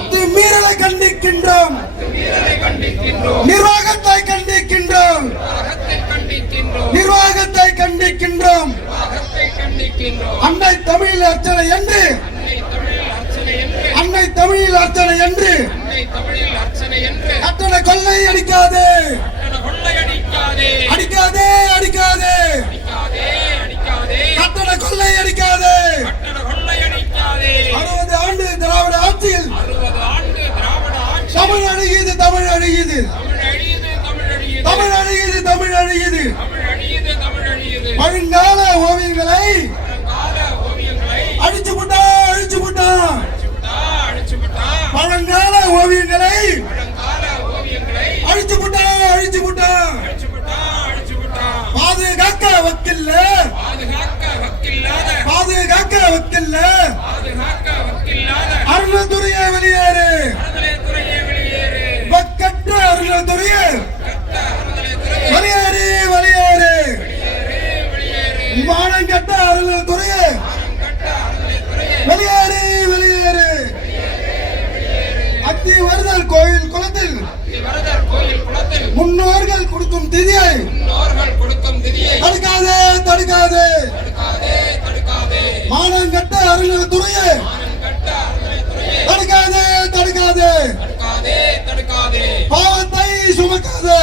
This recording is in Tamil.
அத்துமீறலை கண்டிக்கின்றோம். நிர்வாகத்தை கண்டிக்கின்றோம். நிர்வாகத்தை கண்டிக்கின்றோம். அன்னை தமிழில் அர்ச்சனை என்று. அன்னை தமிழில் அர்ச்சனை என்று. கட்டண கொள்ளை அடிக்காது. தமிழ் அழியுது தமிழ் அழியுது தமிழ் அழியுது தமிழ் அழியுது பழங்கால ஓவியங்களை அழிச்சு விட்டா அழிச்சு விட்டா பழங்கால ஓவியங்களை அழிச்சு விட்டா அழிச்சு விட்டா பாதுகாக்க வக்கில்லை. விமானம் கட்ட அறநிலையத்துறையே வெளியேறு வெளியேறு. அத்தி வருதல் கோயில் குளத்தில். முன்னோர்கள் கொடுக்கும் திதியை. தடுக்காதே தடுக்காதே. மானம் கட்ட அறநிலையத்துறையே தடுக்காதே தடுக்காதே. பாவத்தை சுமக்காதே.